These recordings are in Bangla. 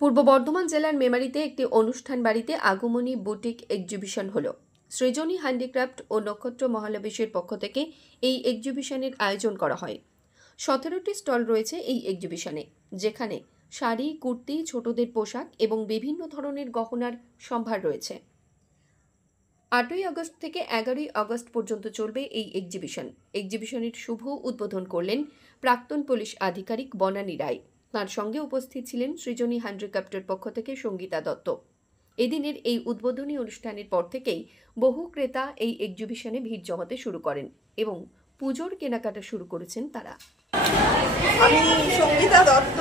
পূর্ব বর্ধমান জেলার মেমারিতে একটি অনুষ্ঠান বাড়িতে আগমনী বুটিক এক্সিবিশন হলো। সৃজনী হ্যান্ডিক্রাফট ও নক্ষত্র মহালাবেশের পক্ষ থেকে এই এক্সিবিশনের আয়োজন করা হয়। 17টি স্টল রয়েছে এই এক্সিবিশনে, যেখানে শাড়ি, কুর্তি, ছোটদের পোশাক এবং বিভিন্ন ধরনের গহনার সম্ভার রয়েছে। 8ই আগস্ট থেকে 11ই আগস্ট পর্যন্ত চলবে এই এক্সিবিশনের শুভ উদ্বোধন করলেন প্রাক্তন পুলিশ আধিকারিক বনানী রায়। তার সঙ্গে উপস্থিত ছিলেন সৃজনী হ্যান্ডিক্রাফটের পক্ষ থেকে সঙ্গীতা দত্ত। এদিনের এই উদ্বোধনী অনুষ্ঠানের পর থেকেই বহু ক্রেতা এই এক্সিবিশনে ভিড় জমাতে শুরু করেন এবং পুজোর কেনাকাটা শুরু করেছেন তারা। আমি সঙ্গীতা দত্ত,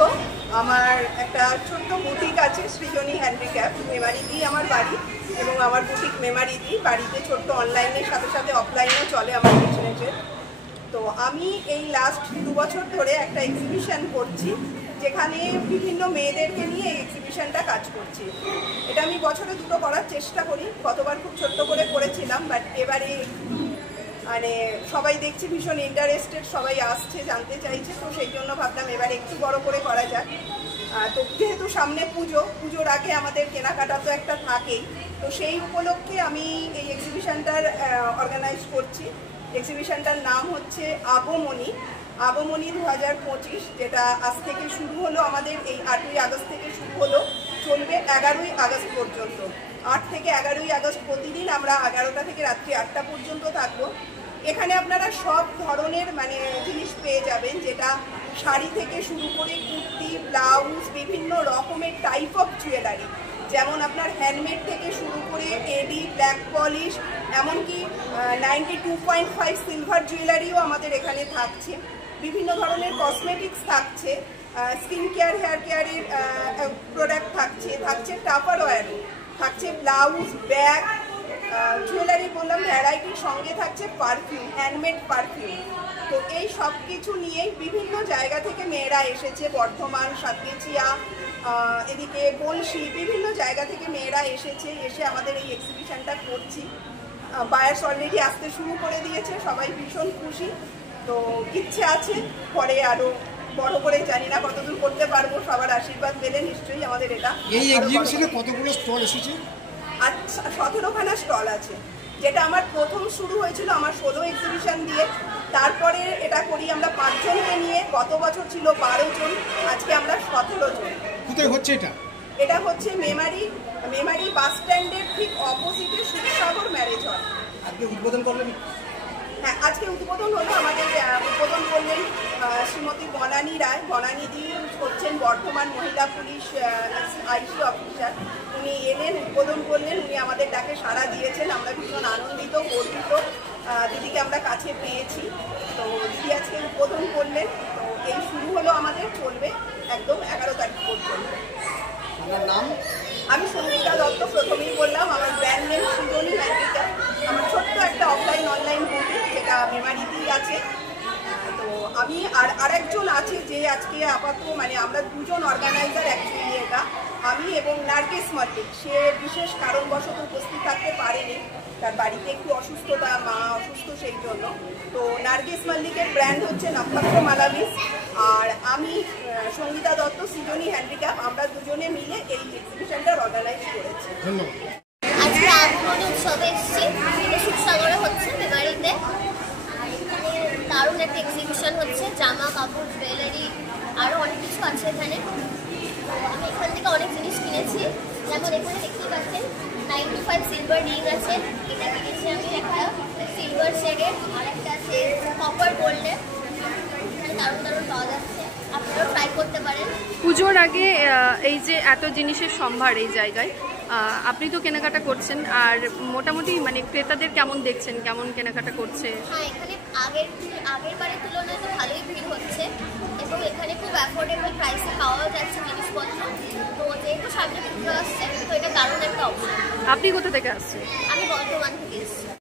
আমার একটা ছোট্ট বুটিক আছে সৃজনী হ্যান্ডিক্রাফট, মেমারিতেই আমার বাড়ি এবং আমার বুটিক মেমারিতেই। বাড়িতে ছোট্ট অনলাইনের সাথে সাথে অফলাইনেও চলে আমার বিজনেসের। তো আমি এই লাস্ট 2 বছর ধরে একটা এক্সিবিশন করছি, যেখানে বিভিন্ন মেয়েদেরকে নিয়ে এই এক্সিবিশনটা কাজ করছি। এটা আমি বছরে 2টো করার চেষ্টা করি। গতবার খুব ছোট্ট করে করেছিলাম, বাট এবারে মানে সবাই দেখছি ভীষণ ইন্টারেস্টেড, সবাই আসছে, জানতে চাইছে, তো সেই জন্য ভাবলাম এবার একটু বড় করে করা যাক। তো যেহেতু সামনে পুজোর আগে আমাদের কেনাকাটা তো একটা থাকেই, তো সেই উপলক্ষে আমি এই এক্সিবিশনটার অর্গানাইজ করছি। এক্সিবিশনটার নাম হচ্ছে আগমনী 2025, যেটা আজ থেকে শুরু হলো, আমাদের এই 8ই আগস্ট থেকে শুরু হলো, চলবে 11ই আগস্ট পর্যন্ত। 8 থেকে 11ই আগস্ট প্রতিদিন আমরা 11টা থেকে রাত্রি 8টা পর্যন্ত থাকবো। এখানে আপনারা সব ধরনের জিনিস পেয়ে যাবেন, যেটা শাড়ি থেকে শুরু করে কুর্তি, ব্লাউজ, বিভিন্ন রকমের টাইপ অফ জুয়েলারি, যেমন আপনার হ্যান্ডমেড থেকে শুরু করে এডি, ব্ল্যাক পলিশ, এমনকি 92.5 সিলভার জুয়েলারিও আমাদের এখানে থাকছে। বিভিন্ন ধরনের কসমেটিক্স থাকছে, স্কিন কেয়ার, হেয়ার কেয়ারের প্রোডাক্ট থাকছে টাপারওয়্যারও থাকছে, ব্লাউজ, ব্যাগ, জুয়েলারি বললাম ভ্যারাইটির, সঙ্গে থাকছে পারফিউম, হ্যান্ডমেড পারফিউম। তো এই সব কিছু নিয়েই বিভিন্ন জায়গা থেকে মেয়েরা এসেছে, বর্ধমান, সাতগেছিয়া, এদিকে বলশি, বিভিন্ন জায়গা থেকে মেয়েরা এসে আমাদের এই এক্সিবিশনটা করছি। বায়ার্স অলরেডি আসতে শুরু করে দিয়েছে, সবাই ভীষণ খুশি। তো ইচ্ছে আছে পরে আরো বড় করে, জানি না কতদূর করতে পারবো, সবার আশীর্বাদ পেলে নিশ্চয়ই আমাদের এটা। এই এক্সিবিশনে কতগুলো স্টল এসেছে? আচ্ছা, 17খানা স্টল আছে, যেটা আমার প্রথম শুরু হয়েছিল আমার 16 এক্সিবিশন দিয়ে। তারপরে এটা করি আমরা 5 জনকে নিয়ে। গত বছর ছিল 12 জন, আজকে আমরা 17 জন। কোথায় হচ্ছে এটা? এটা হচ্ছে মেমারি বাস স্ট্যান্ডের ঠিক অপোজিটে সুখসাগর ম্যারেজ হল। আজকে উদ্বোধন করলেন? হ্যাঁ, আজকে উদ্বোধন হলো। আমাদের উদ্বোধন করলেন শ্রীমতী বনানী রায়। বনানীদি হচ্ছেন বর্ধমান মহিলা পুলিশ আইসি অফিসার। উনি এলেন, উদ্বোধন করলেন, উনি আমাদের ডাকে সাড়া দিয়েছেন। আমরা ভীষণ আনন্দিত, গর্বিত, দিদিকে আমরা কাছে পেয়েছি। তো দিদি আজকে উদ্বোধন করলেন। তো এই শুরু হলো আমাদের, চলবে একদম 11 তারিখ পর্যন্ত। আপনার নাম? আমি সঙ্গীতা দত্ত, প্রথমেই বললাম। আমার ব্র্যান্ড নেম সৃজনী হ্যান্ডিক্রাফট। আমার ছোট্ট একটা অফলাইন অনলাইন বুটিক, যেটা মেমারিতেই আছে। তো আমি আর একজন আছে, যে আজকে আপাতত আমরা 2 জন অর্গানাইজার অ্যাকচুয়ালি। এটা আমি এবং নার্গিস মল্লিক। সে বিশেষ কারণবশত উপস্থিত থাকতে পারেনি, তার বাড়িতে একটু অসুস্থতা, মা অসুস্থ, সেই জন্য। তো নার্গিস মল্লিকের ব্র্যান্ড হচ্ছে নক্ষত্র মালাবিস, আর আমি সঙ্গীতা দত্ত, সৃজনী হ্যান্ডিক্রাফট। আমরা দুজনে মিলে এই এক্সিবিশনটা অর্গানাইজ করেছি। ধন্যবাদ। আজকে আগমনী উৎসবে এসেছি, এটা সুখসাগরে হচ্ছে মেমারিতে। এখানে দারুণ একটা এক্সিবিশন হচ্ছে, জামা কাপড়, জুয়েলারি, আরও অনেক কিছু আছে এখানে। তো আমি এখান থেকে অনেক জিনিস কিনেছি, যেমন এখানে দেখতেই পাচ্ছেন 95 সিলভার রিং আছে, এটা কিনেছি আমি একটা সিলভার শেডের, আর একটা আছে কপার গোল্ডের। এখানে দারুণ দারুণ পাওয়া যাচ্ছে, আপনারাও ট্রাই করতে পারেন। পুজোর আগে এই যে এত জিনিসের সম্ভার এই জায়গায়, আপনি তো কেনাকাটা করছেন, আর মোটামুটি ক্রেতাদের কেমন দেখছেন, কেমন কেনাকাটা করছে? হ্যাঁ, এখানে আগের বারের তুলনায় তো ভালোই ভিড় হচ্ছে, এবং এখানে খুব অ্যাফোর্ডেবল প্রাইসে পাওয়া যাচ্ছে জিনিসপত্র। তো যেহেতু সামনে পুজো আসছে, তো এটা দারুণ একটা অপশন। আপনি কোথা থেকে আসছেন? আমি বর্ধমান থেকে এসেছি।